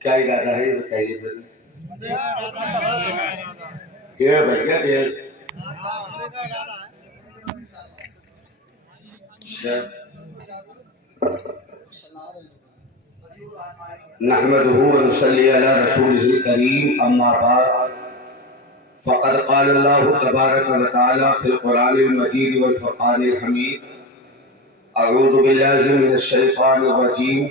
کیا ارادہ ہے یہ بتائیے پہلے؟ 1:30 بج گیا 1:30. نحمده ونصلي على رسوله الكريم اما بعد فقد قال الله تبارك وتعالى في القرآن المجيد والفرقان الحميد اعوذ بالله من الشيطان الرجيم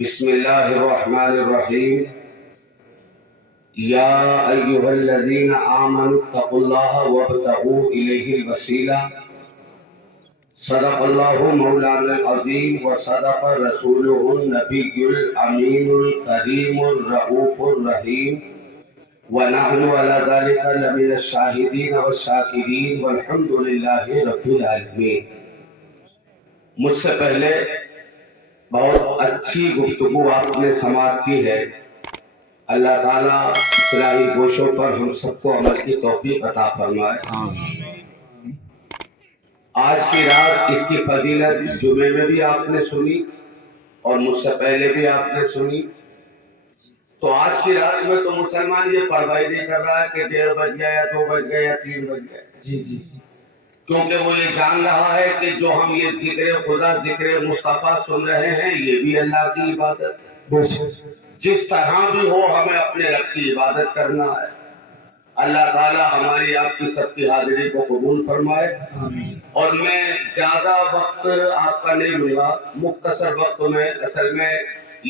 بسم الله الرحمن الرحيم يا أيها الذين آمنوا اتقوا الله وابتغوا إليه الوسيلة صدق الله مولانا العظيم وصدق رسوله النبي الأمين الكريم الرؤوف الرحيم ونحن على ذلك لمن الشاهدين والشاكرين والحمد لله رب العالمين. مجھ سے پہلے بہت اچھی گفتگو آپ نے سماعت کی ہے. اللہ تعالیٰ اصلاحی گوشوں پر ہم سب کو عمل کی توفیق عطا فرمائے. آج کی رات اس کی فضیلت جمعے میں بھی آپ نے سنی اور مجھ سے پہلے بھی آپ نے سنی. تو آج کی رات میں تو مسلمان یہ پرواہ نہیں کر رہا ہے کہ 1:30 بج گیا یا 2 بج گیا یا 3 بج گیا. کیونکہ وہ یہ جان رہا ہے کہ جو ہم یہ ذکر خدا ذکر مصطفیٰ سن رہے ہیں یہ بھی اللہ کی عبادت. جس طرح بھی ہو ہمیں اپنے رب کی عبادت کرنا ہے. اللہ تعالی ہماری آپ کی سب کی حاضری کو قبول فرمائے. اور میں زیادہ وقت آپ کا نہیں لوں گا. مختصر وقت میں اصل میں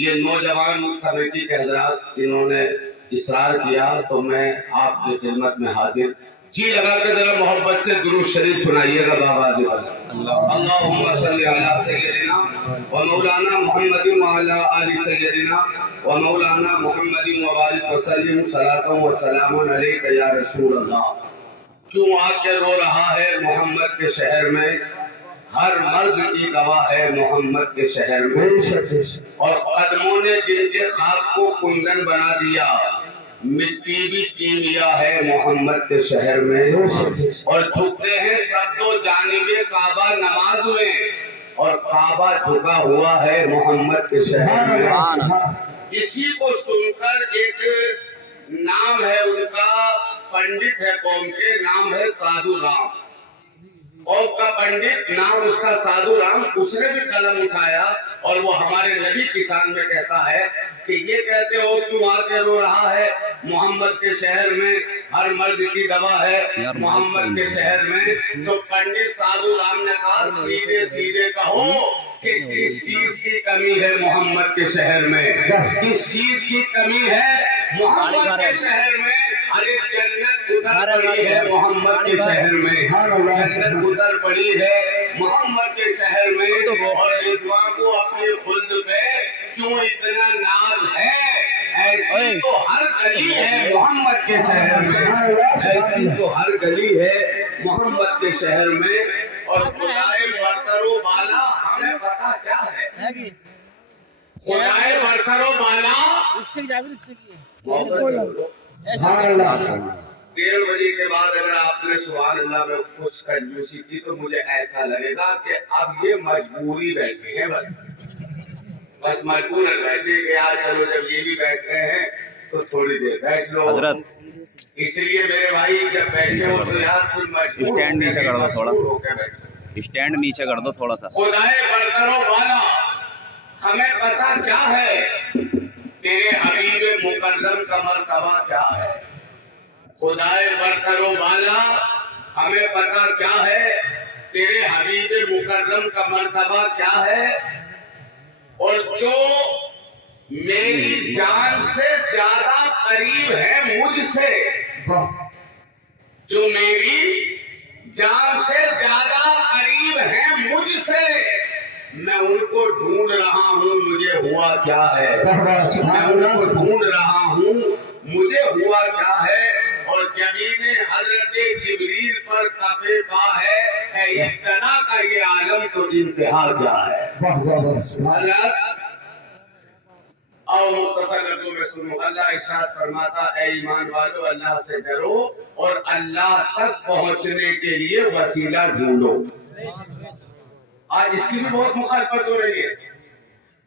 یہ نوجوان کمیٹی کے حضرات انہوں نے اصرار کیا تو میں آپ کی خدمت میں حاضر. جی لگا کے ذرا محبت سے درود شریف سنائیے گا بابا جی. اللہم صلی علی سیدنا و مولانا محمد وعلی آل سیدنا و مولانا محمد وبارک وسلم صلاۃ و سلام علیک یا رسول اللہ. کیوں آ کے رو رہا ہے محمد کے شہر میں؟ ہر مرد کی گواہ ہے محمد کے شہر میں. اور قدموں نے جن کے خاک کو کندن بنا دیا مٹی بھی کیمیا ہے محمد کے شہر میں. اور جھکتے ہیں سب تو جانب کعبہ نماز میں اور کعبہ جھکا ہوا ہے محمد کے شہر میں. اسی کو سن کر ایک نام ہے ان کا پنڈت ہے قوم کے نام ہے سادھو رام. قوم کا پنڈت نام اس کا سادھو رام. اس نے بھی قلم اٹھایا اور وہ ہمارے نبی کی شان میں کہتا ہے کہ یہ کہتے ہو کیوں آ کے رو رہا ہے محمد کے شہر میں؟ ہر مرد کی دوا ہے محمد کے شہر میں. تو پنڈت سادھو رام نے کہا سیدھے سیدھے کہو کہ کس چیز کی کمی ہے محمد کے شہر میں؟ کس چیز کی کمی ہے محمد کے شہر میں؟ ارے جنت ادھر پڑی ہے محمد کے شہر میں. جنت ادھر پڑی ہے محمد کے شہر میں. اور رضوان کو اپنی خلد پہ کیوں اتنا ناز ہے؟ ایسی تو ہر گلی ہے محمد کے شہر میں. ایسی تو ہر گلی ہے محمد کے شہر میں. اور خدائے برتر و بالا ہمیں پتا کیا ہے؟ خدائے برتر و بالا 1:30 بجے کے بعد اگر آپ نے سبحان اللہ میں کچھ کنجوسی کی تو مجھے ایسا لگے گا کہ اب یہ مجبوری بیٹھے ہیں. بس مجبور بیٹھے کہ آج چلو جب یہ بھی بیٹھ گئے ہیں تو تھوڑی دیر بیٹھ لو. اس لیے میرے بھائی جب بیٹھے ہو تو یار کوئی مجبور اسٹینڈ نیچے کر دو تھوڑا. اسٹینڈ نیچے کر دو تھوڑا سا. خدائے برتر و بالا ہمیں پتا کیا ہے تیرے حبیب مکرم کا مرتبہ کیا ہے؟ خدائے برتر و بالا ہمیں پتا کیا ہے تیرے حبیب مکرم کا مرتبہ کیا ہے؟ اور جو میری جان سے زیادہ قریب ہے مجھ سے، جو میری جان سے زیادہ قریب ہے مجھ سے، میں ان کو ڈھونڈ رہا ہوں مجھے ہوا کیا ہے؟ میں ان کو ڈھونڈ رہا ہوں مجھے ہوا کیا ہے؟ اور جبین حضرت جبریل پر کفے پا ہے ابتدا کا یہ عالم تو انتہا کیا ہے؟ حضرت اور مختصر لفظوں میں سنو. اللہ ارشاد فرماتا اے ایمان والو اللہ سے ڈرو اور اللہ تک پہنچنے کے لیے وسیلہ ڈھونڈو. آج اس کی بھی بہت مخالفت ہو رہی ہے.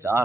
4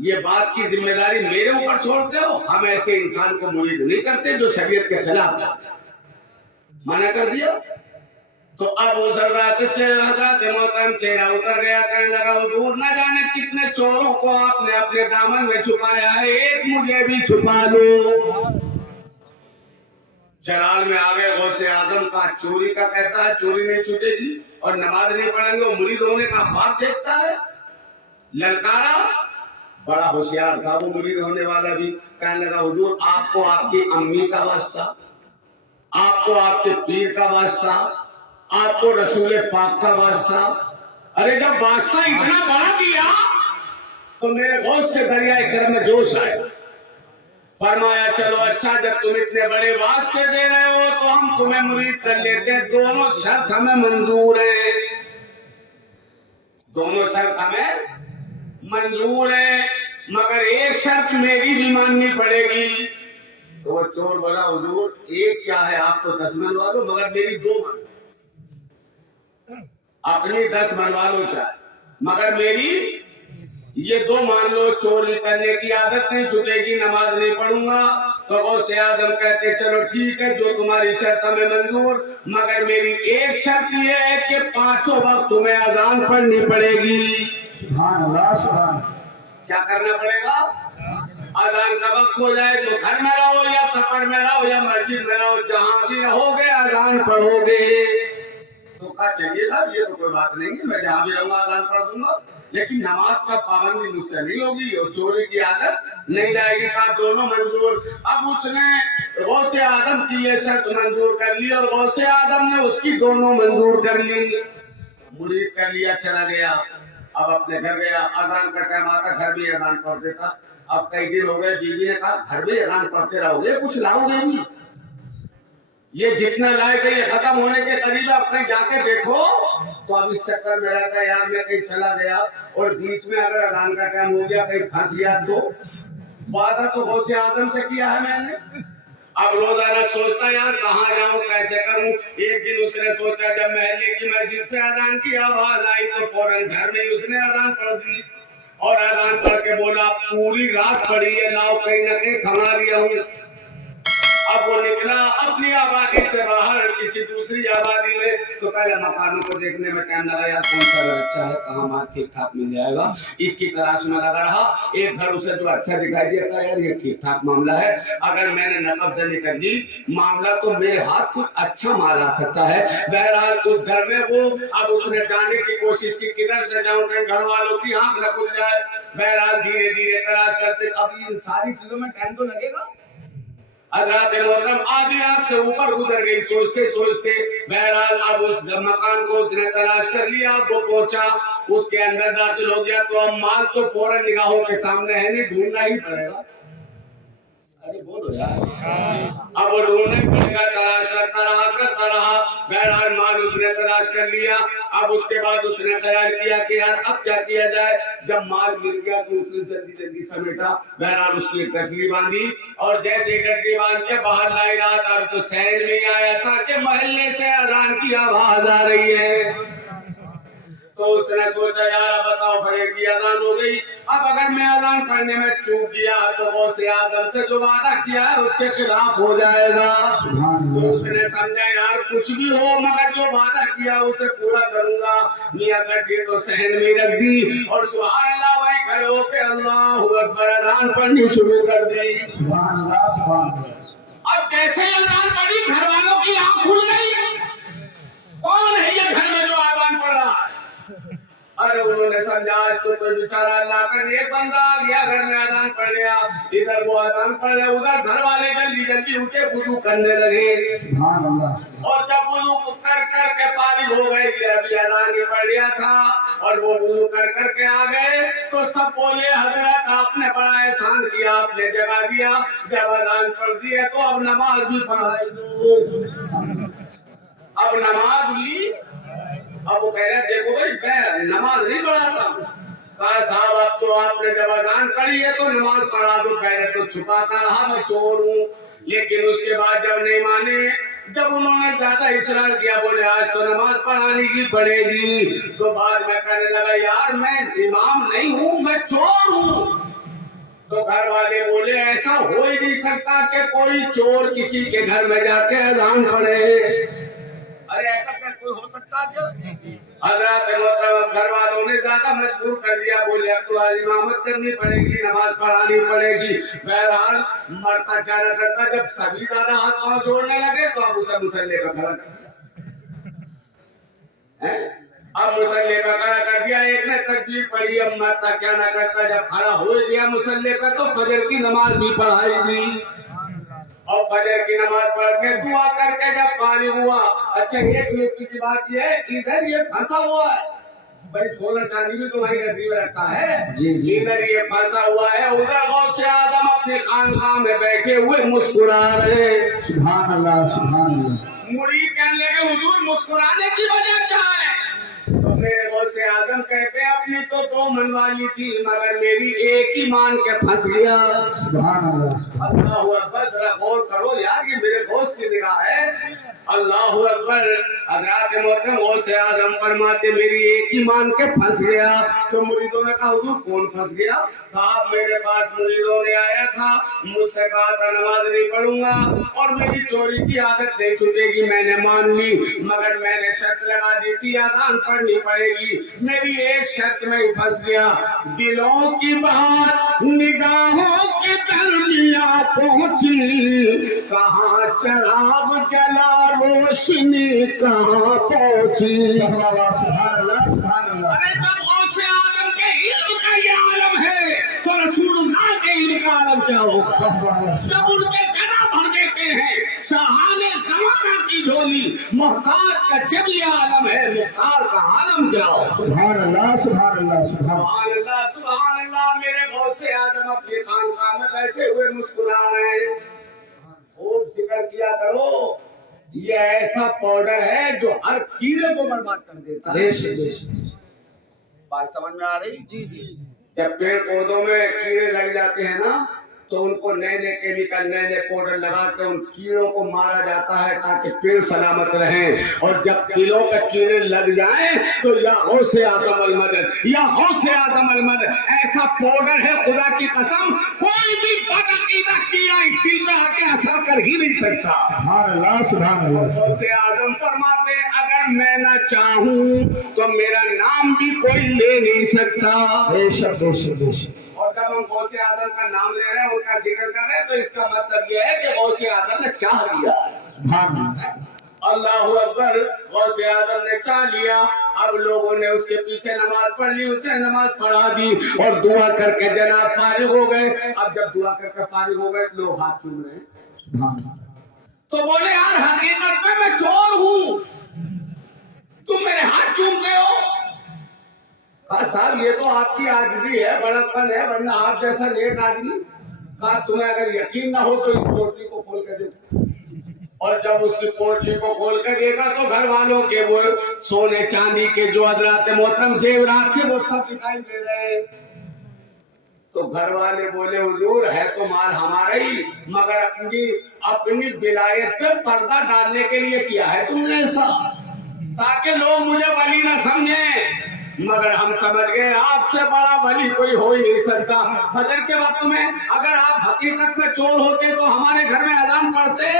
یہ بات کی ذمہ داری میرے اوپر چھوڑتے ہو؟ ہم ایسے انسان کو مرید نہیں کرتے جو شریعت کے خلاف منع کر دیا. تو اب وہ حضرت محترم چہرہ اتر گیا, کہنے لگا حضور نہ جانے کتنے چوروں کو آپ نے اپنے دامن میں چھپایا ہے, ایک مجھے بھی چھپا لو. جلال میں آگے غوث اعظم کا چوری کا کہتا ہے چوری نہیں چھوٹے گی اور نماز نہیں پڑھیں گے, وہ مرید ہونے کا خواب دیکھتا ہے. للکارا, بڑا ہوشیار تھا وہ مرید ہونے والا بھی. کہنے لگا حضور آپ کو آپ کی امی کا واسطہ, آپ کو آپ کے پیر کا واسطہ, آپ کو رسول پاک کا واسطہ. ارے جب واسطہ اتنا بڑا کیا تو میرے غوث کے دریائے کرم میں جوش آئے. فرمایا چلو اچھا, جب تم اتنے بڑے واسطے دے رہے ہو تو ہم تمہیں مرید کر لیتے ہیں. دونوں شرط ہمیں منظور ہے, دونوں شرط ہمیں منظور ہے, مگر ایک شرط میری بھی ماننی پڑے گی. تو وہ چور بولا حضور ایک کیا ہے, آپ تو 10 منوا لو مگر میری 2 مان, اپنی 10 منوا لو چاہے مگر میری یہ 2 مان لو. چوری کرنے کی عادت نہیں چھوٹے گی, نماز نہیں پڑھوں گا. تو غوث اعظم کہتے چلو ٹھیک ہے, جو تمہاری شرط ہمیں منظور, مگر میری ایک شرط یہ ہے کہ 5 وقت تمہیں اذان پڑھنی پڑے گی. سبحان اللہ سبحان. کیا کرنا پڑے گا؟ اذان کا وقت ہو جائے تو گھر میں رہو یا سفر میں رہو یا مسجد میں رہو, جہاں بھی رہو گے اذان پڑھو گے. تو کہا چلیے صاحب یہ تو کوئی بات نہیں ہے, میں جہاں بھی رہوں گا اذان پڑھ دوں گا, لیکن نماز کا پابندی مجھ سے نہیں ہوگی اور چوری کی عادت نہیں جائے گی. کہا دونوں منظور. اب اس نے غوث اعظم کی یہ شرط منظور کر لی اور غوث اعظم نے اس کی دونوں منظور کر لی. مرید کر لیا, چلا گیا. اب اپنے گھر گیا, اذان کا ٹائم آتا گھر بھی اذان پڑھ دیتا. اب کئی دن ہو گئے, بیوی نے کہا گھر بھی اذان پڑھتے رہو گے, کچھ لاؤ گے بھی؟ یہ جتنا لائے گا یہ ختم ہونے کے قریب, آپ کہیں جا کے دیکھو. تو اب اس چکر میں رہتا ہے یار میں کہیں چلا گیا اور بیچ میں اگر اذان کا ٹائم ہو گیا کہیں پھنس گیا تو. وعدہ تو غوث اعظم سے کیا ہے میں نے. اب روزانہ سوچتا یار کہاں جاؤں کیسے کروں. ایک دن اس نے سوچا جب محلے کی مسجد سے اذان کی آواز آئی تو فوراً گھر میں اس نے اذان پڑھ دی اور اذان پڑھ کے بولا پوری رات پڑھی ہے, لاؤ کہیں نہ کہیں تھما لیا ہوں. اب وہ نکلا اپنی آبادی سے باہر کسی دوسری آبادی میں, تو پہلے مکانوں کو دیکھنے میں ٹائم لگا, یار کون سا گھر اچھا ہے, کہاں مال ٹھیک ٹھاک مل جائے گا, اس کی تلاش میں لگا رہا. ایک گھر اسے جو اچھا دکھائی دیا, کہا یار یہ ٹھیک ٹھاک معاملہ ہے, اگر میں نے نقب زنی کر دی معاملہ تو میرے ہاتھ کچھ اچھا مال آ سکتا ہے. بہرحال اس گھر میں وہ اب اس نے جانے کی کوشش کی کدھر سے جاؤں کہیں گھر والوں کی آنکھ نہ کھل جائے. بہرحال دھیرے دھیرے تلاش کرتے, اب ان ساری چیزوں میں ٹائم تو لگے گا. حضرت محترم آدھی رات سے اوپر گزر گئی سوچتے سوچتے. بہرحال اب اس مکان کو اس نے تلاش کر لیا, وہ پہنچا, اس کے اندر داخل ہو گیا. تو اب مال تو فوراً نگاہوں کے سامنے ہے, نہیں ڈھونڈنا ہی پڑے گا. ارے بولو یار, اب وہ ڈھونڈنا ہی پڑے گا. تلاش کرتا رہا. بہرحال مال اس نے تلاش کر لیا. اب اس کے بعد اس نے خیال کیا کہ یار اب کیا کیا جائے. جب مال مل گیا تو اس نے جلدی جلدی سمیٹا. بہرحال اس کی گٹری باندھی اور جیسے گٹری باندھ کے باہر لائی رہا تھا تو سین میں آیا تھا کہ محلے سے اذان کی آواز آ رہی ہے. تو اس نے سوچا یار اب بتاؤ بھائی کی اذان ہو گئی, اب اگر میں اذان پڑھنے میں چوک گیا تو غوث اعظم سے جو وعدہ کیا ہے اس کے خلاف ہو جائے گا. تو اس نے سمجھا یار کچھ بھی ہو مگر جو وعدہ کیا اسے پورا کروں گا. میاں گٹری تو صحن میں رکھ دی اور سبحان اللہ وہیں کھڑے ہو کے اللہ اکبر اذان پڑھنی شروع کر دی. سبحان اللہ سبحان اللہ. اب جیسے اذان پڑھی گھر والوں کی آنکھ کھل گئی, کون ہے یہ گھر میں جو اذان پڑھ رہا ہے. ارے انہوں نے سمجھا تو کوئی بیچارہ اللہ کا ایک بندہ آ گیا گھر میں اذان پڑھ لیا. ادھر وہ اذان پڑھ رہے, ادھر گھر والے جلدی جلدی اٹھے وضو کرنے لگے. سبحان اللہ. اور جب وضو کر کے فارغ ہو گئے, یہ ابھی اذان ہی پڑھ لیا تھا اور وہ وضو کر کے آ گئے تو سب بولے حضرت آپ نے بڑا احسان کیا, آپ نے جگا دیا. جب اذان پڑھ دی ہے تو اب نماز بھی پڑھائی دو. اب نماز بھی. اب وہ کہہ رہے ہیں دیکھو بھائی میں نماز نہیں پڑھاتا. کہا صاحب اب تو آپ نے جب اذان پڑھی ہے تو نماز پڑھا دو. پہلے تو چھپاتا رہا میں چور ہوں, لیکن اس کے بعد جب نہیں مانے, جب انہوں نے زیادہ اصرار کیا بولے آج تو نماز پڑھانی کی پڑے گی, تو بعد میں کہنے لگا یار میں امام نہیں ہوں, میں چور ہوں. تو گھر والے بولے ایسا ہو ہی نہیں سکتا کہ کوئی چور کسی کے گھر میں جا کے اذان پڑھے. ارے ایسا کیا کوئی ہو سکتا کیا؟ حضرات محترم گھر والوں نے زیادہ مجبور کر دیا. بولے اب تو آج امامت کرنی پڑے گی, نماز پڑھانی پڑے گی. بہرحال مرتا کیا نہ کرتا, جب سبھی زیادہ ہاتھ پاؤں جوڑنے لگے تو اب اسے مسلے پہ کھڑا کر دیا. اب مسلے پہ کھڑا کر دیا. ایک نے تکبیر پڑھی, اب مرتا کیا نہ کرتا, جب کھڑا ہو گیا مسلے پہ تو فجر کی نماز بھی پڑھائی دی. اور فجر کی نماز پڑھ کے دعا کر کے جب فارغ ہوا. اچھا ایک نکتے کی بات یہ ہے, ادھر یہ پھنسا ہوا ہے, بھائی سونا چاندی بھی تمہاری گھر میں رکھا ہے, ادھر یہ پھنسا ہوا ہے, ادھر غوث اعظم اپنی خانقاہ میں بیٹھے ہوئے مسکرا رہے. سبحان اللہ سبحان اللہ. مرید کہنے لگے حضور مسکرانے کی وجہ کیا ہے؟ تو میرے غوث اعظم کہتے ہیں اپنی تو دو من والی تھی مگر میری ایک ہی مان کے پھنس گیا. سبحان اللہ. اللہ اکبر, ذرا غور کرو یار, یہ میرے غوث کی نگاہ ہے. اللہ اکبر. حضرات محترم غوث اعظم فرماتے میری ایک ہی مان کے پھنس گیا. تو مریدوں نے کہا حضور کون پھنس گیا؟ کہا میرے پاس مریدوں نے آیا تھا, مجھ سے کہا تھا نماز نہیں پڑھوں گا اور میری چوری کی عادت نہیں چھوٹے گی. میں نے مان لی مگر میں نے شرط لگا دی تھی اذان پڑھنی پڑے گی. میری ایک شرط میں ہی پھنس گیا. دلوں کی بات نگاہوں کے درمیان پہنچی, کہاں چراغ جلا روشنی کہاں پہنچی. سبحان اللہ سبحان اللہ. ارے جب غوث اعظم کے علم کا یہ عالم ہے تو رسول اللہ کے علم کا عالم کیا ہوگا؟ جب ان کے گدا بھر دیتے ہیں شاہان زمانہ کی جھولی, محتاج کا جب یہ عالم ہے مختار کا عالم کیا ہوگا؟ سبحان اللہ سبحان اللہ سبحان سبحان اللہ سبحان اللہ. میرے غوث اعظم اپنی خانقاہ میں بیٹھے ہوئے مسکرا رہے ہیں. خوب ذکر کیا کرو, یہ ایسا پاؤڈر ہے جو ہر کیڑے کو برباد کر دیتا ہے. بات سمجھ میں آ رہی؟ جی جی. جب پیڑ پودوں میں کیڑے لگ جاتے ہیں نا تو ان کو نئے نئے کیمیکل نئے نئے پاؤڈر لگا کے ان کیڑوں کو مارا جاتا ہے تاکہ پیڑ سلامت رہیں. اور جب کیڑوں کا کیڑے لگ جائیں تو یا غوث اعظم المدد, یا غوث اعظم المدد. ایسا پاؤڈر ہے خدا کی قسم کوئی بھی بدعقیدہ کیڑا اس دل میں آ کے اثر کر ہی نہیں سکتا. سبحان اللہ سبحان اللہ. غوث اعظم فرماتے اگر میں نہ چاہوں تو میرا نام بھی کوئی لے نہیں سکتا. بے شک بے شک بے شک. اور جب ہم غوث اعظم کا نام لے رہے ہیں, ان کا ذکر کر رہے ہیں, تو اس کا مطلب یہ ہے کہ غوث اعظم نے چاہ لیا. سبحان اللہ. اللہ اکبر. غوث اعظم نے چاہ لیا. اب لوگوں نے اس کے پیچھے نماز پڑھ لی, اس نے نماز پڑھا دی اور دعا کر کے جناب فارغ ہو گئے. اب جب دعا کر کے فارغ ہو گئے لوگ ہاتھ چوم رہے ہیں. سبحان اللہ. تو بولے یار حقیقت میں چور ہوں, تم میرے ہاتھ چومتے ہو. کہا صاحب یہ تو آپ کی عاجزی ہے, بڑکپن ہے, ورنہ آپ جیسا نیک آدمی. کہا تمہیں اگر یقین نہ ہو تو اس پوٹلی کو کھول کے دیکھو. اور جب اس کی پوٹلی کو کھول کے دیکھا تو گھر والوں کے وہ سونے چاندی کے جو حضرات محترم زیورات تھے وہ سب دکھائی دے رہے. تو گھر والے بولے حضور ہے تو مال ہمارا ہی, مگر اپنی ولایت پہ پردہ ڈالنے کے لیے کیا ہے تم نے ایسا, تاکہ لوگ مجھے ولی نہ سمجھیں. مگر ہم سمجھ گئے آپ سے بڑا ولی کوئی ہو ہی نہیں سکتا. فجر کے وقت میں اگر آپ حقیقت میں چور ہوتے تو ہمارے گھر میں اذان پڑھتے.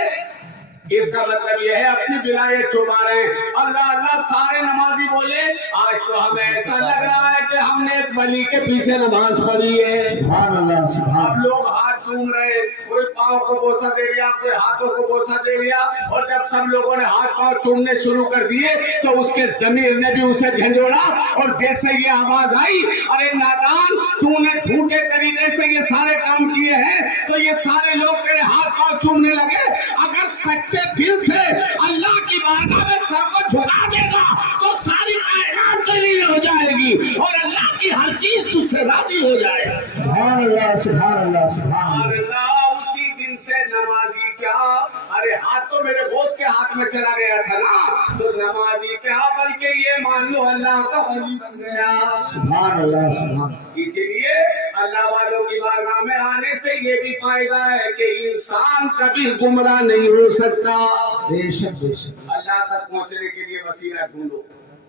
اس کا مطلب یہ ہے اپنی ولایت چھپا رہے ہیں. اللہ اللہ. سارے نمازی بولے آج تو ہمیں ایسا لگ رہا ہے کہ ہم نے ایک ولی کے پیچھے نماز پڑھی ہے. سبحان اللہ سبحان. اب لوگ ہاتھ چوم رہے, کوئی پاؤں کو بوسہ دے گیا, کوئی ہاتھوں کو بوسہ دے گیا. اور جب سب لوگوں نے ہاتھ پاؤں چومنے شروع کر دیے تو اس کے ضمیر نے بھی اسے جھنجھوڑا, اور جیسے یہ آواز آئی ارے نادان تو نے جھوٹے طریقے سے یہ سارے کام کیے ہیں, تو یہ سارے لوگ تیرے ہاتھ پاؤں چومنے لگے. اگر سچے دل سے اللہ کی بارگاہ میں سر کو جھکا دے گا تو ساری کائنات تیری ہو جائے گی اور اللہ کی ہر چیز تجھ سے راضی ہو جائے گا. سبحان اللہ سبحان اللہ سبحان اللہ. اسی دن سے نمازی کیا, ارے ہاتھ تو میرے غوث کے ہاتھ میں چلا گیا تھا نا, تو نمازی کیا بلکہ یہ مان لو اللہ کا ولی بن گیا. سبحان اللہ سبحان. اسی لیے اللہ والوں کی بارگاہ میں آنے سے یہ بھی فائدہ ہے کہ انسان کبھی گمراہ نہیں ہو سکتا. بے شک بے شک. اللہ تک پہنچنے کے لیے وسیلہ ڈھونڈو.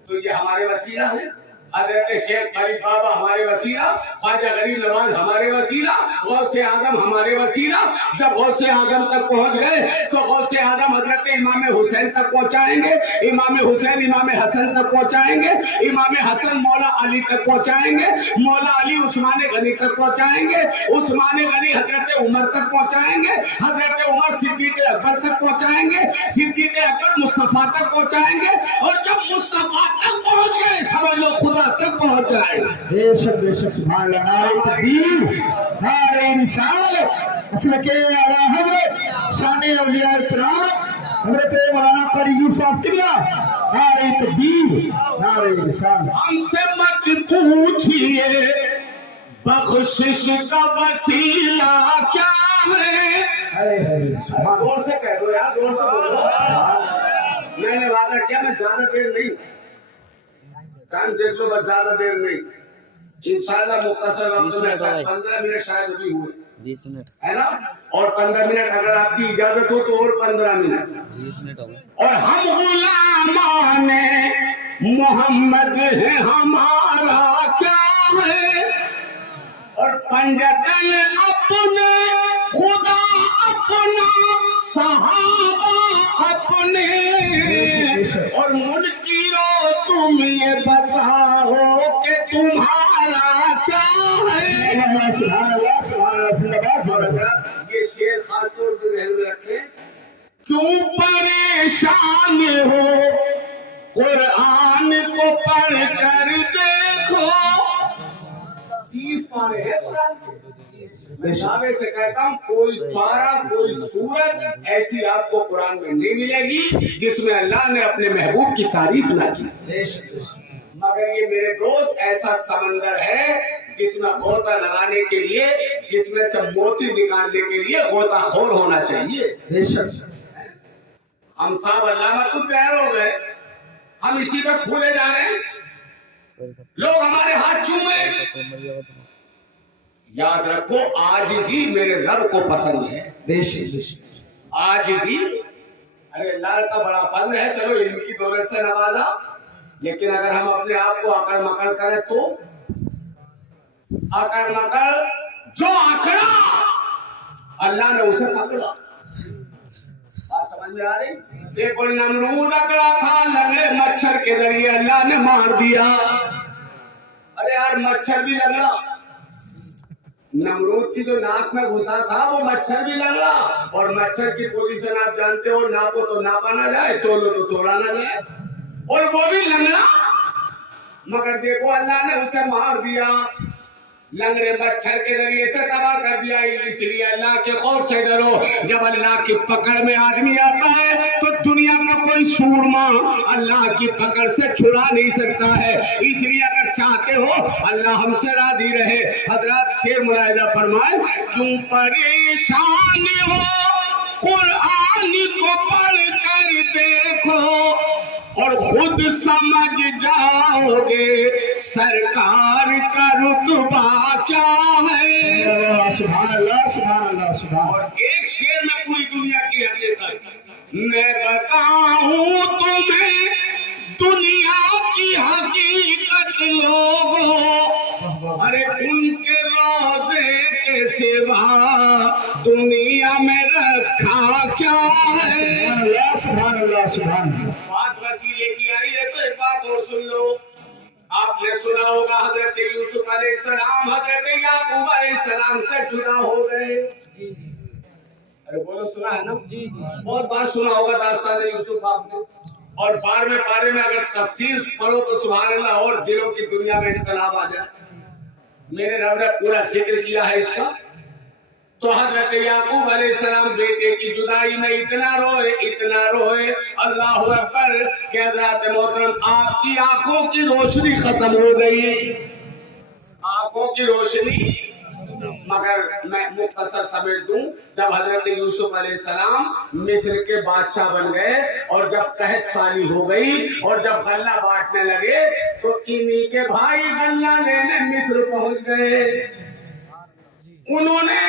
تو یہ ہمارے وسیلہ ہے, حضرت شیخ فرید بابا ہمارے وسیلہ، خواجہ غریب نواز ہمارے وسیلہ، غوث اعظم ہمارے وسیلہ۔ جب غوث اعظم تک پہنچ گئے تو غوث اعظم حضرت امام حسین تک پہنچائیں گے، امام حسین امام حسن تک پہنچائیں گے، امام حسن مولا علی تک پہنچائیں گے، مولا علی عثمان غنی تک پہنچائیں گے، عثمان غنی حضرت عمر تک پہنچائیں گے، حضرت عمر صدیق اکبر تک پہنچائیں گے، صدیق اکبر مصطفیٰ تک پہنچائیں گے، اور جب مصطفیٰ تک پہنچ گئے سمجھ لو خدا تک پہنچ جائے گا۔ بے شک سبحان اللہ، نعرہ تکبیر، نعرہ رسالت، اصل کے اعلیٰ حضرت شان اولیاء کرام حضرت مولانا قاری یوسف صاحب قبلہ، نعرہ تکبیر، نعرہ رسالت۔ ہم سے مت پوچھئے بخشش کا وسیلہ کیا ہے۔ زور سے کہہ دو یار، زور سے بولو۔ میں نے وعدہ کیا میں زیادہ دیر نہیں، ٹائم دیکھ لو بس، زیادہ دیر نہیں، انشاءاللہ مختصر وقت میں 15 منٹ شاید ابھی ہوئے 20 منٹ ہے نا، اور 15 منٹ اگر آپ کی اجازت ہو تو اور 15 منٹ 20 منٹ ہو گئے۔ اور ہم غلامان محمد ہے ہمارا کیا ہے، اور پنجتن اپنے خدا اپنا صحابہ اپنے، اور منکرو تم یہ بتاؤ کہ تمہارا کیا ہے۔ سبحان اللہ، سبحان اللہ، سبحان اللہ۔ یہ شعر خاص طور سے ذہن میں رکھیں، کیوں پریشان ہو قرآن کو پڑھ کر دیکھو۔ 30 پارے ہیں قرآن کے، میں دعوے سے کہتا ہوں کوئی پارہ کوئی سورت ایسی آپ کو قرآن میں نہیں ملے گی جس میں اللہ نے اپنے محبوب کی تعریف نہ کی، مگر یہ میرے دوست ایسا سمندر ہے جس میں غوطہ لگانے کے لیے، جس میں سے موتی نکالنے کے لیے غوطہ خور ہونا چاہیے۔ ہم صاحب علامہ تو تیار ہو گئے، ہم اسی پہ کھولے جا رہے ہیں، لوگ ہمارے ہاتھ چومے۔ یاد رکھو عاجزی میرے رب کو پسند ہے، عاجزی۔ ارے اللہ کا بڑا فضل ہے، چلو علم کی دولت سے نوازا، لیکن اگر ہم اپنے آپ کو اکڑ مکڑ کریں تو اکڑ مکڑ، جو اکڑا اللہ نے اسے پکڑا۔ بات سمجھ میں آ رہی؟ دیکھو نمرود اکڑا تھا، لنگڑے مچھر کے ذریعے اللہ نے مار دیا۔ ارے یار مچھر بھی لنگڑا، نمرود کی جو ناک میں گھسا تھا وہ مچھر بھی لنگڑا، اور مچھر کی پوزیشن آپ جانتے ہو، ناپو تو ناپا نہ جائے، تولو تو تولا نہ جائے، اور وہ بھی لنگڑا، مگر دیکھو اللہ نے اسے مار دیا، لنگڑے مچھر کے ذریعے سے تباہ کر دیا۔ اس لیے اللہ کے خوف سے ڈرو، جب اللہ کی پکڑ میں آدمی آتا ہے تو دنیا کا کوئی سورما اللہ کی پکڑ سے چھڑا نہیں سکتا ہے۔ اس لیے اگر چاہتے ہو اللہ ہم سے راضی رہے، حضرات شعر ملاحظہ فرمائے، کیوں پریشان ہو قرآن کو پڑھ کر دیکھو، اور خود سمجھ جاؤ گے سرکار کا رتبہ کیا ہے۔ سبحان اللہ، سبحان اللہ، سبحان اور اللہ۔ ایک شعر میں پوری دنیا کی حقیقت میں بتاؤں تمہیں، دنیا کی حقیقت لوگوں، ارے ان کے روزے کے سوا دنیا میں رکھا کیا ہے۔ سبحان اللہ، سبحان اللہ۔ بات وسیلے کی آئی ہے تو ایک بات اور سن لو، آپ نے سنا ہوگا حضرت یوسف علیہ السلام حضرت یعقوب علیہ السلام سے جدا ہو گئے۔ ارے بولو سنا ہے نا؟ بہت بار سنا ہوگا داستان یوسف آپ نے، اور 12ویں پارے میں اگر تفسیر پڑھو تو سبحان اللہ اور دلوں کی دنیا میں انقلاب آ جائے۔ میرے رب نے پورا ذکر کیا ہے اس کا۔ تو حضرت یعقوب علیہ السلام بیٹے کی جدائی میں اتنا روئے اللہ اکبر کہ حضرات محترم آپ کی آنکھوں کی روشنی ختم ہو گئی، آنکھوں کی روشنی۔ مگر میں مختصر سمیٹ دوں، جب حضرت یوسف علیہ السلام مصر کے بادشاہ بن گئے اور جب قحط سالی ہو گئی اور جب غلہ بانٹنے لگے تو انہی کے بھائی غلہ لینے مصر پہنچ گئے۔ انہوں نے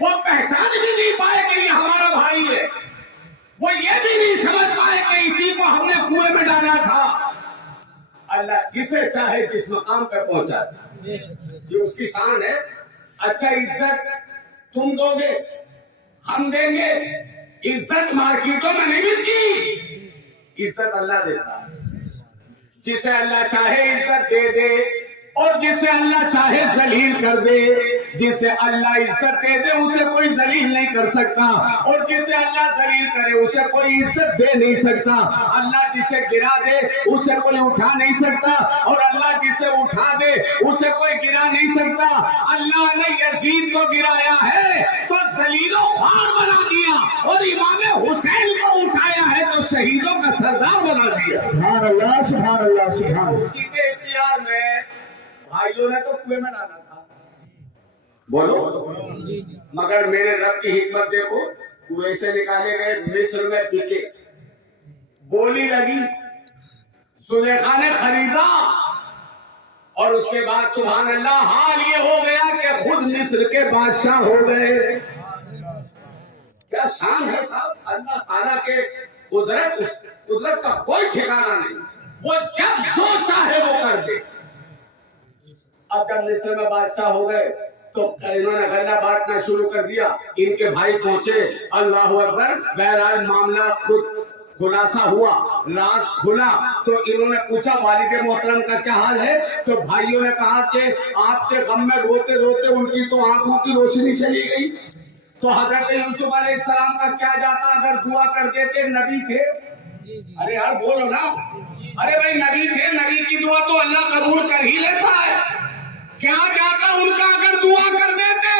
وہ پہچان بھی نہیں پائے کہ یہ ہمارا بھائی ہے، وہ یہ بھی نہیں سمجھ پائے کہ اسی کو ہم نے کنویں میں ڈالا تھا۔ اللہ جسے چاہے جس مقام پہ پہنچا دے، یہ اس کی شان ہے۔ اچھا عزت تم دو گے، ہم دیں گے، عزت مارکیٹوں میں نہیں ملتی، عزت اللہ دیتا ہے۔ جسے اللہ چاہے عزت دے دے اور جسے اللہ چاہے ذلیل کر دے۔ جسے اللہ عزت دے دے اسے کوئی ذلیل نہیں کر سکتا، اور جسے اللہ ذلیل کرے اسے کوئی عزت دے نہیں سکتا۔ اللہ جسے گرا دے اسے کوئی اٹھا نہیں سکتا، اور اللہ جسے اٹھا دے اسے کوئی گرا نہیں سکتا۔ اللہ نے یزید کو گرایا ہے تو ذلیل و خوار بنا دیا، اور امام حسین کو اٹھایا ہے تو شہیدوں کا سردار بنا دیا۔ سبحان اللہ سبحان اللہ سبحان اللہ۔ اسی کے اختیار میں بھائیوں نے تو کنویں میں ڈالا تھا، بولو، مگر میرے رب کی حکمت دیکھو، کنویں سے نکالے گئے، مصر میں بکے، بولی لگی، زلیخا نے خریدا، اور اس کے بعد سبحان اللہ حال یہ ہو گیا کہ خود مصر کے بادشاہ ہو گئے۔ کیا شان ہے صاحب اللہ تعالیٰ کے قدرت کا کوئی ٹھکانہ نہیں، وہ جب جو چاہے وہ کر دے۔ اب جب مصر میں بادشاہ ہو گئے تو انہوں نے غلہ بانٹنا شروع کر دیا۔ ان کے بھائی پہنچے، اللہ اکبر، بہرحال معاملہ خود خلاصہ ہوا، راز کھلا، تو انہوں نے پوچھا والد محترم کا کیا حال ہے؟ تو بھائیوں نے کہا کہ آپ کے غم میں روتے روتے ان کی تو آنکھوں کی روشنی چلی گئی۔ تو حضرت یوسف علیہ السلام کا کیا جاتا اگر دعا کر دیتے، نبی تھے، ارے یار بولو نا، ارے بھائی نبی تھے، نبی کی دعا تو اللہ قبول کر ہی لیتا ہے، کیا جاتا ان کا اگر دعا کر دیتے؟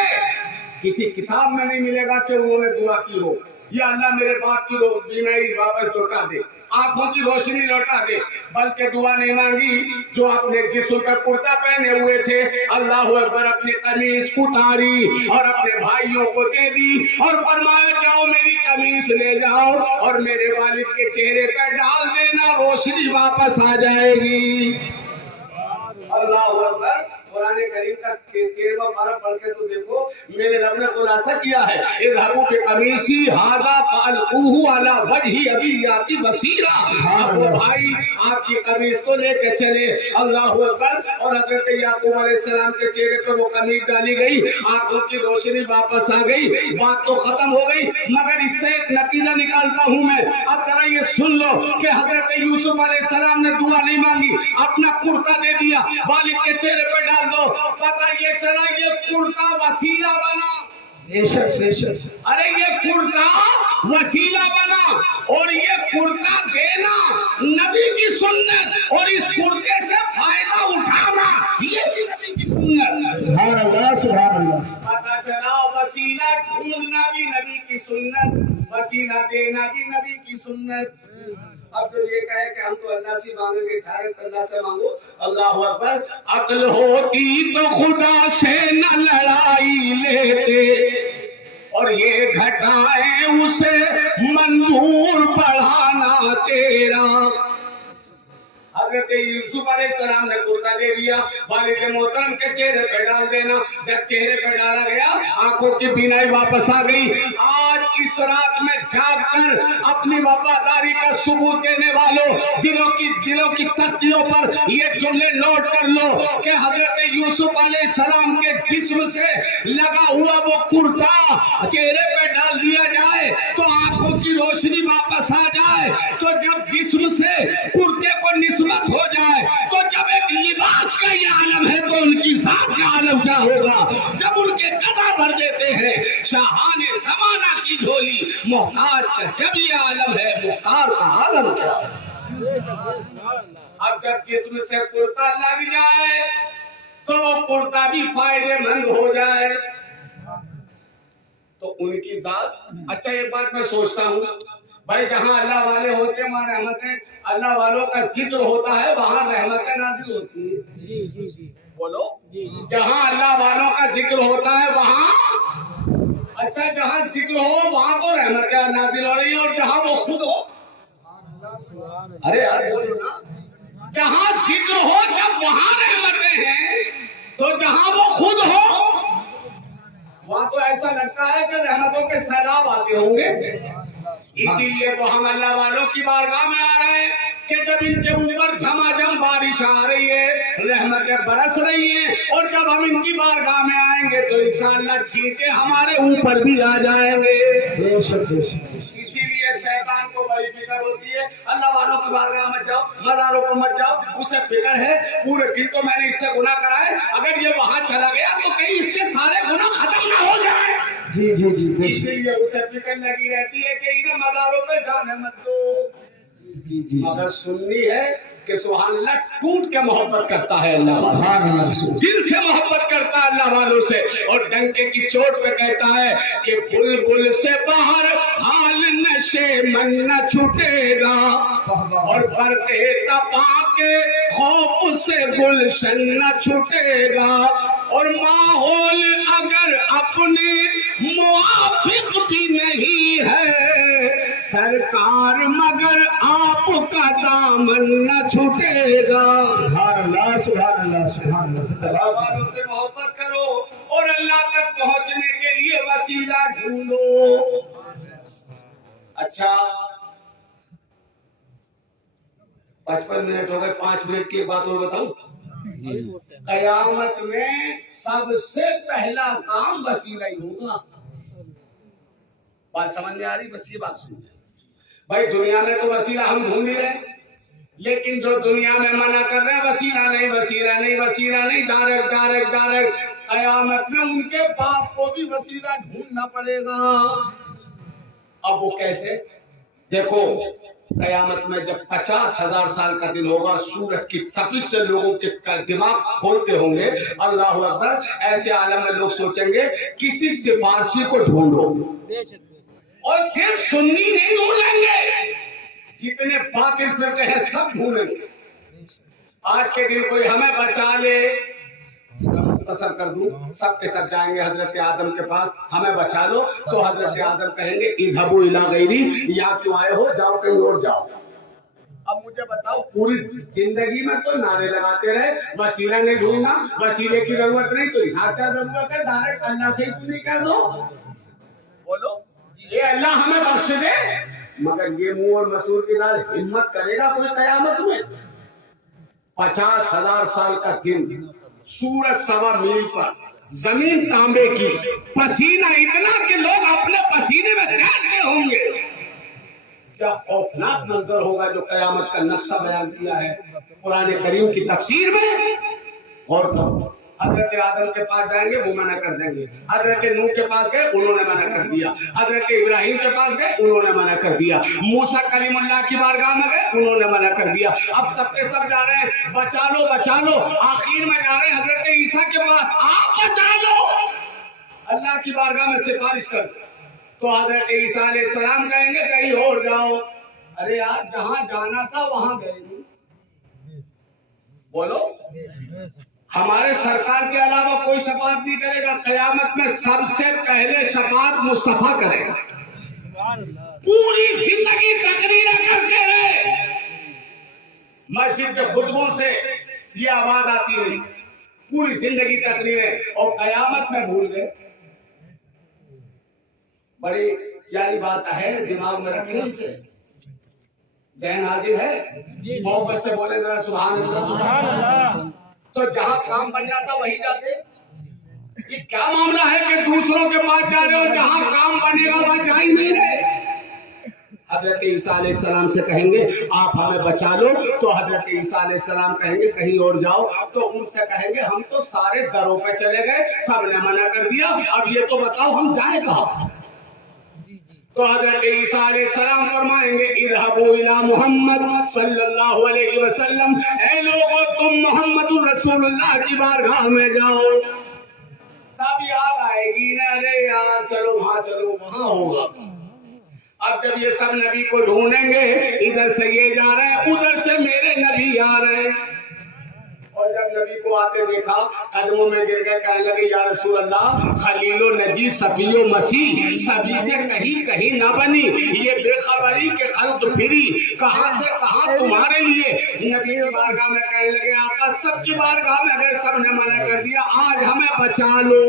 کسی کتاب میں نہیں ملے گا کہ انہوں نے دعا کی ہو، یا اللہ میرے باپ کی بینائی واپس لوٹا دے، آنکھوں کی روشنی لوٹا دے، بلکہ دعا نہیں مانگی۔ جو اپنے جسم پر کرتا پہنے ہوئے تھے، اللہ اکبر، اپنی قمیص اتاری اور اپنے بھائیوں کو دے دی، اور فرمایا جاؤ میری قمیص لے جاؤ اور میرے والد کے چہرے پہ ڈال دینا، روشنی واپس آ جائے گی۔ اللہ اکبر۔ قرآن کریم کا 13واں پارہ پڑھ کے تو دیکھو، میرے رب نے خلاصہ کیا ہے، اذهبوا بقمیصی ھذا فالقوہ علی وجہ ابی بصیرا۔ اب وہ بھائی آپ کی قمیص کو لے کے چلے، اللہ اکبر، اور حضرت یعقوب علیہ السلام کے چہرے پہ وہ قمیص ڈالی گئی، آنکھوں کی روشنی واپس آ گئی، بات تو ختم ہو گئی، مگر اس سے ایک نتیجہ نکالتا ہوں میں۔ اب ذرا یہ سن لو کہ حضرت یوسف علیہ السلام نے دعا نہیں مانگی، اپنا کرتا دے دیا، والد کے چہرے پہ ڈال دو، پتہ یہ چلا یہ کرتا وسیلہ بنا۔ بے شک بے شک، ارے یہ کرتا وسیلہ بنا، اور یہ کرتا دینا نبی کی سنت، اور اس کرتے سے فائدہ اٹھانا یہ بھی نبی کی سنت۔ سبحان اللہ سبحان اللہ۔ پتہ چلا وسیلہ ڈھونڈنا بھی نبی کی سنت، وسیلہ دینا بھی نبی کی سنت۔ اب جو یہ کہے کہ ہم تو اللہ سے مانگیں گے، ڈائریکٹ اللہ سے مانگو، اللہ اکبر۔ عقل ہوتی تو خدا سے نہ لڑائی لیتے، اور یہ گھٹائیں اسے منظور بڑھانا تیرا۔ حضرت یوسف علیہ السلام نے کرتا دے دیا، والد محترم کے چہرے پہ ڈال دینا، جب چہرے پہ ڈالا گیا آنکھوں کی بینائی واپس آ گئی۔ آج اس رات میں جاگ کر اپنی وفاداری کا ثبوت دینے والوں، دلوں کی تختیوں پر یہ جملے نوٹ کر لو کہ حضرت یوسف علیہ السلام کے جسم سے لگا ہوا وہ کرتا چہرے پہ ڈال دیا جائے تو آنکھوں کی روشنی واپس آ جائے، تو جب جسم سے کرتے کو نسبت ہو جائے تو جب ایک لباس کا یہ عالم ہے تو ان کی ذات کا عالم کیا ہوگا؟ جب ان کے قدم بھر دیتے ہیں شاہان زمانہ کی جھولی، محتاج کا جب یہ عالم ہے، مختار کا عالم کیا ہے؟ اب جب جسم سے کرتا لگ جائے تو وہ کرتا بھی فائدے مند ہو جائے تو ان کی ذات۔ اچھا ایک بات میں سوچتا ہوں بھائی، جہاں اللہ والے ہوتے ہیں وہاں رحمتیں، اللہ والوں کا ذکر ہوتا ہے وہاں رحمتیں نازل ہوتی ہیں، بولو، جہاں اللہ والوں کا ذکر ہوتا ہے وہاں، اچھا جہاں ذکر ہو وہاں تو رحمتیں نازل ہو رہی ہیں، اور جہاں وہ خود ہو، ارے یار بولو نا، جہاں ذکر ہو جب وہاں رحمتیں ہیں تو جہاں وہ خود ہو وہاں تو ایسا لگتا ہے کہ رحمتوں کے سیلاب آتے ہوں گے۔ اسی لیے تو ہم اللہ والوں کی بارگاہ میں آ رہے ہیں کہ کہ جب ان کے اوپر جھماجھم بارش آ رہی ہے، رحمتیں برس رہی ہیں، اور جب ہم ان کی بارگاہ میں آئیں گے تو انشاءاللہ چھینکے ہمارے اوپر بھی آ جائیں گے۔ بے شک بے شک۔ اسی لیے شیطان کو بڑی فکر ہوتی ہے، اللہ والوں کی بارگاہ مت جاؤ، مزاروں کو مت جاؤ، اسے فکر ہے پورے دن تو میں نے اس سے گناہ کرائے، اگر یہ وہاں چلا گیا تو کہیں اس کے سارے گناہ ختم نہ ہو جائیں۔ جی جی جی بے اسی شک۔ لیے اسے فکر لگی رہتی ہے کہ انہیں مزاروں پہ جانے مت دو۔ جی جی مگر سننی ہے کہ سبحان اللہ ٹوٹ کے محبت کرتا ہے اللہ والوں سے، سبحان اللہ۔ دل سے محبت کرتا ہے اللہ والوں سے، اور ڈنکے کی چوٹ پہ کہتا ہے کہ بلبل سے باہر حال نشے من نہ چھٹے گا، اور پردے تپا کے خوف سے گلشن نہ چھٹے گا، اور ماحول اگر اپنے موافق بھی نہیں ہے سرکار مگر آپ کا دامن نہ چھوٹے گا۔ سبحان اللہ سبحان اللہ سبحان اللہ۔ اللہ والوں سے محبت کرو اور اللہ تک پہنچنے کے لیے وسیلہ ڈھونڈو۔ اچھا 55 منٹ ہو گئے، 5 منٹ کی ایک بات اور بتاؤں۔ قیامت میں سب سے پہلا کام وسیلہ ہی ہوگا۔ بات سمجھ میں آ رہی؟ بس یہ بات سنیں بھائی، دنیا میں تو وسیلہ ہم ڈھونڈ ہی رہے، لیکن جو دنیا میں منع کر رہے ہیں وسیلہ نہیں وسیلہ نہیں وسیلہ نہیں، ڈائریکٹ ڈائریکٹ ڈائریکٹ، قیامت میں ان کے باپ کو بھی وسیلہ ڈھونڈنا پڑے گا۔ اب وہ کیسے؟ دیکھو قیامت میں جب 50,000 سال کا دن ہوگا، سورج کی تپش سے لوگوں کے دماغ کھولتے ہوں گے، اللہ اکبر، ایسے عالم میں لوگ سوچیں گے کسی سفارشی کو ڈھونڈو، اور صرف سنی نہیں ڈھونڈیں گے، جتنے باطل فرقے ہیں سب ڈھونڈیں گے۔ آج کے دن کوئی ہمیں بچا لے، مختصر کر دوں، سب کے سب جائیں گے حضرت آدم کے پاس، ہمیں بچا لو، تو حضرت آدم کہیں گے اذهبوا الی غیری، یہاں کیوں آئے ہو، جاؤ کہیں اور جاؤ۔ اب مجھے بتاؤ، پوری زندگی میں تو نعرے لگاتے رہے وسیلہ نہیں ڈھونڈنا، وسیلے کی ضرورت نہیں، تو یہاں کیا ضرورت ہے، ڈائریکٹ اللہ سے ہی کیوں نہیں کہہ دو؟ بولو یہ اللہ ہمیں بخش دے، مگر یہ منہ اور مسور کی دال ہمت کرے گا کوئی قیامت میں؟ 50,000 سال کا دن، سورج 1.25 میل پر، زمین تانبے کی، پسینہ اتنا کہ لوگ اپنے پسینے میں تیرتے ہوں گے۔ کیا خوفناک منظر ہوگا جو قیامت کا نقشہ بیان کیا ہے قرآن کریم کی تفسیر میں۔ اور حضرت آدم کے پاس جائیں گے وہ منع کر دیں گے، حضرت نوح کے پاس گئے انہوں نے منع کر دیا، حضرت ابراہیم کے پاس گئے انہوں نے منع کر دیا، موسیٰ کلیم اللہ کی بارگاہ میں گئے انہوں نے منع کر دیا۔ اب سب کے سب جا رہے ہیں بچا لو بچا لو، آخر میں جا رہے ہیں حضرت عیسیٰ کے پاس، آپ بچا لو، اللہ کی بارگاہ میں سفارش کر دو۔ تو حضرت عیسیٰ علیہ السلام کہیں گے کہیں اور جاؤ، ارے یار جہاں جانا تھا وہاں گئے نہیں۔ بولو ہمارے سرکار کے علاوہ کوئی شفاعت نہیں کرے گا، قیامت میں سب سے پہلے شفاعت مصطفیٰ کرے گا۔ پوری زندگی تقریریں کرتے رہے، مسجد کے خطبوں سے یہ آواز آتی رہی، پوری زندگی تقریریں، اور قیامت میں بھول گئے۔ بڑی پیاری بات ہے، دماغ میں رکھیں اسے، ذہن حاضر ہے، محبت سے بولے ذرا سبحان اللہ سبحان اللہ۔ تو جہاں کام بن جاتا وہی جاتے، یہ کیا معاملہ ہے کہ دوسروں کے پاس جا رہے ہو، جہاں کام بنے گا وہاں جا ہی نہیں رہے۔ حضرت عیسیٰ علیہ السلام سے کہیں گے آپ ہمیں بچا لو، تو حضرت عیسیٰ علیہ السلام کہیں گے کہیں اور جاؤ، تو ان سے کہیں گے ہم تو سارے دروں پہ چلے گئے، سب نے منع کر دیا، اب یہ تو بتاؤ ہم جائیں کہاں؟ تو حضرت عیسیٰ علیہ السلام فرمائیں گے اذهبوا الى محمد صلی اللہ علیہ وسلم، اے لوگو تم محمد رسول اللہ کی بارگاہ میں جاؤ۔ تب یاد آئے گی نا، ارے یار چلو وہاں ہوگا۔ اب جب یہ سب نبی کو ڈھونڈیں گے، ادھر سے یہ جا رہے ہیں ادھر سے میرے نبی آ رہے ہیں، اور جب نبی کو آتے دیکھا قدموں میں گر گئے، کہنے لگے یا رسول اللہ، خلیل و نجی صفی و مسیح سبھی سے کہیں نہ بنی، یہ بے خبری کے خلق پھری، کہاں سے کہاں تمہارے لیے۔ نبی کی بارگاہ میں کہنے لگے آقا سب کی بارگاہ میں اگر سب نے منع کر دیا، آج ہمیں بچا لو،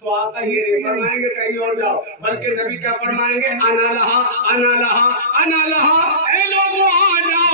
تو آقا یہ نہیں فرمائیں گے کہیں اور جاؤ، بلکہ نبی کیا فرمائیں گے انا لہا انا لہا انا لہا، اے لوگوں آ جاؤ